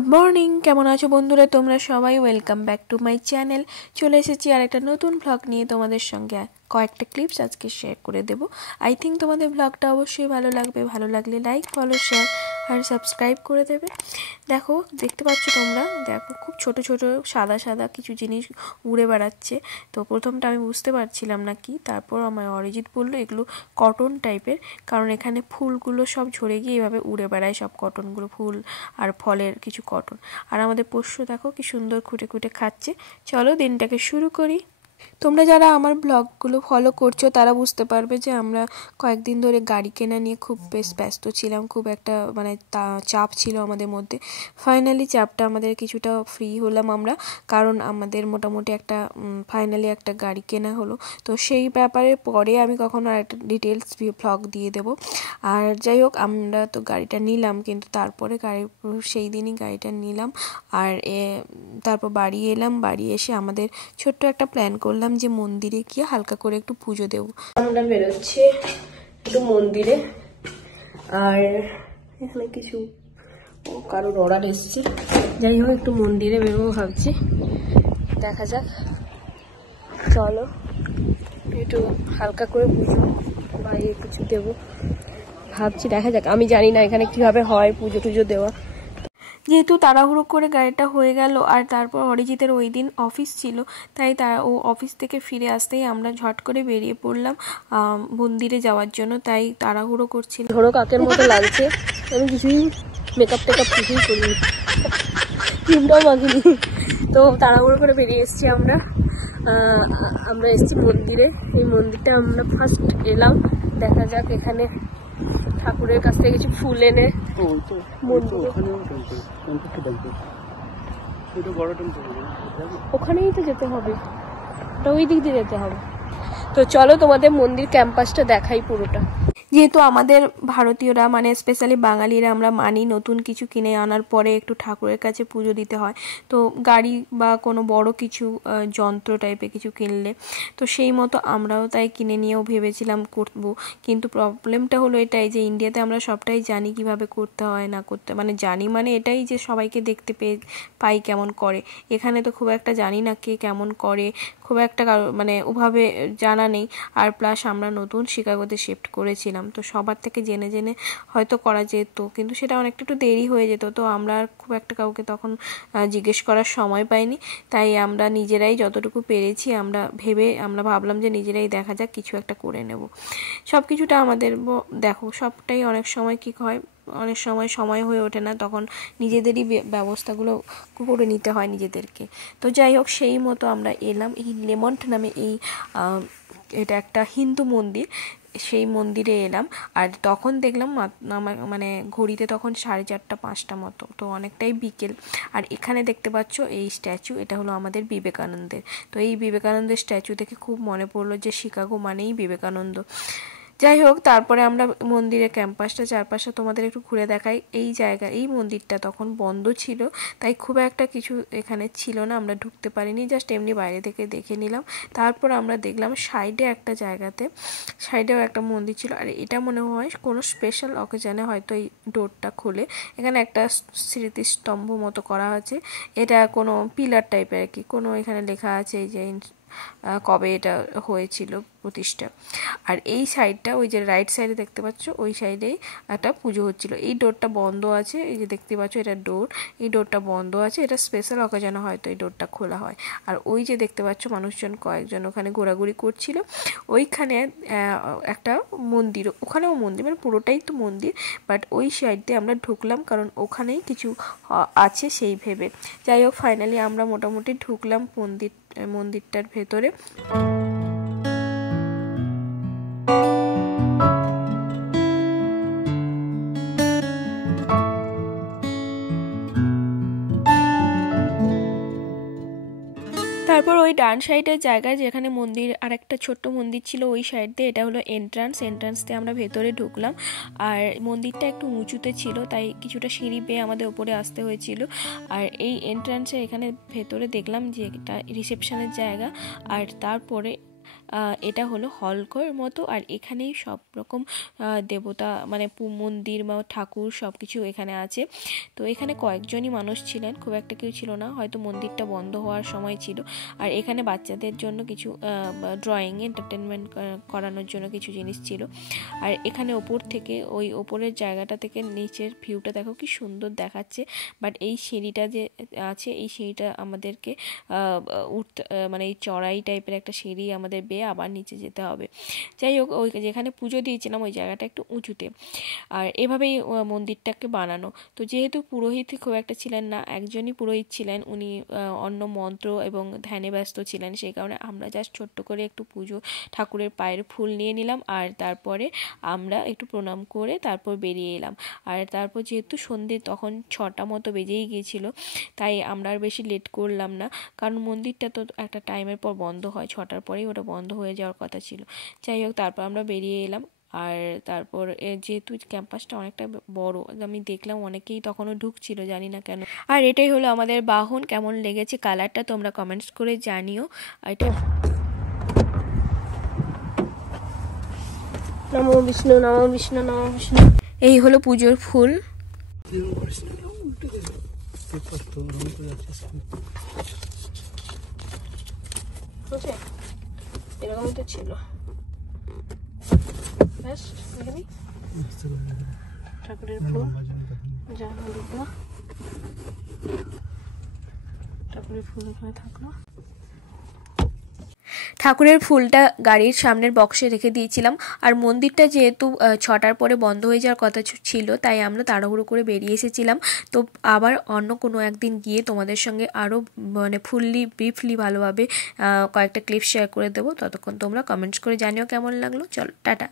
Good morning, কেমন আছো বন্ধুরা তোমরা সবাই? Welcome back to my channel. চলে এসেছি আর একটা নতুন ব্লগ নিয়ে তোমাদের সঙ্গে কয়েকটা ক্লিপস আজকে শেয়ার করে দেবো। আই থিঙ্ক তোমাদের ব্লগটা অবশ্যই ভালো লাগবে। ভালো লাগলে লাইক, ফলো, শেয়ার আর সাবস্ক্রাইব করে দেবে। দেখো, দেখতে পাচ্ছ তোমরা, দেখো খুব ছোট ছোট সাদা সাদা কিছু জিনিস উড়ে বেড়াচ্ছে। তো প্রথমটা আমি বুঝতে পারছিলাম না কি, তারপর আমার অরিজিৎ বললো এগুলো কটন টাইপের, কারণ এখানে ফুলগুলো সব ঝরে গিয়ে এভাবে উড়ে বেড়ায় সব কটনগুলো, ফুল আর ফলের কিছু কটন। আর আমাদের পোষ্য দেখো কি সুন্দর খুঁটে খুঁটে খাচ্ছে। চলো দিনটাকে শুরু করি। তোমরা যারা আমার ব্লগগুলো ফলো করছো তারা বুঝতে পারবে যে আমরা কয়েকদিন ধরে গাড়ি কেনা নিয়ে খুব বেশ ব্যস্ত ছিলাম। খুব একটা চাপ ছিল আমাদের মধ্যে। ফাইনালি চাপটা আমাদের কিছুটা ফ্রি হলাম আমরা, কারণ আমাদের মোটামুটি ফাইনালি একটা গাড়ি কেনা হলো। তো সেই ব্যাপারে পরে আমি কখনো আর একটা ডিটেলস ব্লগ দিয়ে দেবো। আর যাই হোক, আমরা তো গাড়িটা নিলাম, কিন্তু তারপরে সেই দিনই গাড়িটা নিলাম। আর তারপর বাড়ি এলাম। বাড়ি এসে আমাদের ছোট্ট একটা প্ল্যান করলাম যে মন্দিরে গিয়ে হালকা করে একটু পুজো দেবো। আমরা বেরোচ্ছি একটু মন্দিরে। আর এখানে কিছু কারোর অর্ডার এসছে। যাই হোক, একটু মন্দিরে বেরোবো ভাবছি, দেখা যাক। চলো একটু হালকা করে পুজো বা কিছু দেবো ভাবছি, দেখা যাক। আমি জানি না এখানে কিভাবে হয় পুজো টুজো দেওয়া। যেহেতু তাড়াহুড়ো করে গাড়িটা হয়ে গেল, আর তারপর অরিজিতের ওই দিন অফিস ছিল, তাই ও অফিস থেকে ফিরে আসতেই আমরা ঝট করে বেরিয়ে পড়লাম মন্দিরে যাওয়ার জন্য। তাই তাড়াহুড়ো করছি। ধরো কাকের মতো লাগছে, আমি কিছুই মেকআপ টেকআপ কিছুই করিনি, ক্রিমটাও মাখিনি। তো তাড়াহুড়ো করে বেরিয়ে এসেছি আমরা। এসেছি মন্দিরে। এই মন্দিরটা আমরা ফার্স্ট এলাম। দেখা যাক, এখানে ঠাকুরের কাছ থেকে কিছু ফুল এনে ওখানেই তো যেতে হবে, ওই দিক দিয়ে যেতে হবে। তো চলো তোমাদের মন্দির ক্যাম্পাসটা দেখাই পুরোটা। যেহেতু আমাদের ভারতীয়রা, স্পেশালি বাঙালিরা, আমরা মানি নতুন কিছু কিনে আনার পরে একটু ঠাকুরের কাছে পুজো দিতে হয়। তো গাড়ি বা কোনো বড় কিছু যন্ত্র টাইপের কিছু কিনলে, তো সেই মতো আমরাও তাই কিনে নিয়েও ভেবেছিলাম করব। কিন্তু প্রবলেমটা হলো এটাই যে ইন্ডিয়াতে আমরা সবটাই জানি কিভাবে করতে হয় না করতে, জানি এটাই যে সবাইকে দেখতে পাই কেমন করে। এখানে তো খুব একটা জানি না কে কেমন করে, খুব একটা ওভাবে জানা নেই। আর প্লাস আমরা নতুন শিকাগোতে শিফট করেছিলাম, তো সবার থেকে জেনে জেনে হয়তো করা যেত, কিন্তু সেটা অনেকটা একটু দেরি হয়ে যেত। তো আমরা খুব একটা কাউকে তখন জিজ্ঞেস করার সময় পাইনি। তাই আমরা নিজেরাই যতটুকু পেরেছি আমরা ভাবলাম যে নিজেরাই দেখা যাক কিছু একটা করে নেব। সব কিছুটা আমাদের দেখো, সবটাই অনেক সময় কী হয়, অনেক সময় হয়ে ওঠে না, তখন নিজেদেরই ব্যবস্থাগুলো করে নিতে হয় নিজেদেরকে। তো যাই হোক, সেই মতো আমরা এলাম এই লেমন্ট নামে এটা একটা হিন্দু মন্দির, সেই মন্দিরে এলাম। আর তখন দেখলাম ঘড়িতে তখন 4:30 5টা মতো, তো অনেকটাই বিকেল। আর এখানে দেখতে পাচ্ছ এই স্ট্যাচু, এটা হলো আমাদের বিবেকানন্দের। তো এই বিবেকানন্দের স্ট্যাচু দেখে খুব মনে পড়লো যে শিকাগো মানেই বিবেকানন্দ। যাই হোক, তারপরে আমরা মন্দিরের ক্যাম্পাসটা চারপাশে তোমাদের একটু ঘুরে দেখাই। এই মন্দিরটা তখন বন্ধ ছিল, তাই খুব একটা কিছু এখানে ছিল না, আমরা ঢুকতে পারিনি, জাস্ট এমনি বাইরে থেকে দেখে নিলাম। তারপর আমরা দেখলাম সাইডেও একটা মন্দির ছিল। আর এটা মনে হয় কোনো স্পেশাল অকেশনে হয়তো এই ডোরটা খোলে। এখানে একটা স্মৃতিস্তম্ভ মতো করা আছে, এটা কোনো পিলার টাইপের আর কি, কোনো এখানে লেখা আছে এই যে কবে এটা হয়েছিল প্রতিষ্ঠা। আর এই সাইডটা, ওই যে রাইট সাইডে দেখতে পাচ্ছ, ওই সাইডেই একটা পুজো হচ্ছিল। এই ডোরটা বন্ধ আছে, এই যে দেখতে পাচ্ছ এটা ডোর, এই ডোরটা বন্ধ আছে। এটা স্পেশাল অকেশনে হয়তো এই ডোরটা খোলা হয়। আর ওই যে দেখতে পাচ্ছ মানুষজন কয়েকজন ওখানে ঘোরাঘুরি করছিল। ওইখানে একটা মন্দির, ওখানেও মন্দির, পুরোটাই তো মন্দির, বাট ওই সাইড দিয়ে আমরা ঢুকলাম কারণ ওখানেই কিছু আছে সেই ভেবে। যাই হোক, ফাইনালি আমরা মোটামুটি ঢুকলাম মন্দিরটার ভেতরে। তারপর ওই ডান সাইডের জায়গায় যেখানে মন্দির, আর একটা ছোট্ট মন্দির ছিল ওই সাইড দিয়ে, এটা হলো এন্ট্রান্স দিয়ে আমরা ভেতরে ঢুকলাম। আর মন্দিরটা একটু উঁচুতে ছিল, তাই কিছুটা সিঁড়ি বেয়ে আমাদের ওপরে আসতে হয়েছিল। আর এই এন্ট্রান্সে এখানে ভেতরে দেখলাম যে এটা রিসেপশনের জায়গা। আর তারপরে এটা হলো হলঘর মতো, আর এখানেই সব রকম দেবতা মানে মন্দির বা ঠাকুর সব কিছু এখানে আছে। তো এখানে কয়েকজনই মানুষ ছিলেন, খুব একটা কেউ ছিল না, হয়তো মন্দিরটা বন্ধ হওয়ার সময় ছিল। আর এখানে বাচ্চাদের জন্য কিছু ড্রয়িং এন্টারটেনমেন্ট করানোর জন্য কিছু জিনিস ছিল। আর এখানে ওপর থেকে ওই ওপরের জায়গাটা থেকে নিচের ভিউটা দেখো কি সুন্দর দেখাচ্ছে। বাট এই সিঁড়িটা যে আছে, এই সিঁড়িটা আমাদেরকে উঠতে মানে এই চড়াই টাইপের একটা সিঁড়ি আমাদের বেয়ে আবার নিচে যেতে হবে। যাই হোক, ওই যেখানে পুজো দিয়েছিলাম ওই জায়গাটা একটু উঁচুতে, আর এভাবেই মন্দিরটাকে বানানো। তো যেহেতু পুরোহিত খুব একটা ছিলেন না, একজনই পুরোহিত ছিলেন, উনি অন্য মন্ত্র এবং ধ্যানে ব্যস্ত ছিলেন, সেই কারণে আমরা জাস্ট ছোট্ট করে একটু পুজো ঠাকুরের পায়ের ফুল নিয়ে নিলাম, আর তারপরে আমরা একটু প্রণাম করে তারপর বেরিয়ে এলাম। আর তারপর যেহেতু সন্ধ্যে তখন 6টা মতো বেজেই গিয়েছিল, তাই আমরা আর বেশি লেট করলাম না, কারণ মন্দিরটা তো একটা টাইমের পর বন্ধ হয়, 6টার পরেই ওটা বন্ধ হয়ে যাওয়ার কথা ছিল। যাই হোক, তারপর আমরা বেরিয়ে এলাম। আর তারপর যেহেতু ক্যাম্পাসটা অনেকটা বড়, আমি দেখলাম অনেকেই তখনও ঢুকছিল, জানি না কেন। আর এটাই হলো আমাদের বাহন। কেমন লেগেছে কালারটা তোমরা কমেন্টস করে জানিও। এটা নমো বিষ্ণু, নমো বিষ্ণু, নমো বিষ্ণু। এই হলো পুজোর ফুল। এরকমই তো ছিল। ঠাকুরের ফুল, ঠাকুরের ফুল এখানে থাকলো। ঠাকুরের ফুলটা গাড়ির সামনের বক্সে রেখে দিয়েছিলাম। আর মন্দিরটা যেহেতু 6টার পরে বন্ধ হয়ে যাওয়ার কথা ছিল, তাই আমরা তাড়াহুড়ো করে বেরিয়ে এসেছিলাম। তো আবার অন্য কোনো একদিন গিয়ে তোমাদের সঙ্গে আরও মানে ফুললি ব্রিফলি ভালোভাবে কয়েকটা ক্লিপ শেয়ার করে দেবো। ততক্ষণ তোমরা কমেন্টস করে জানিও কেমন লাগলো। চলো, টাটা।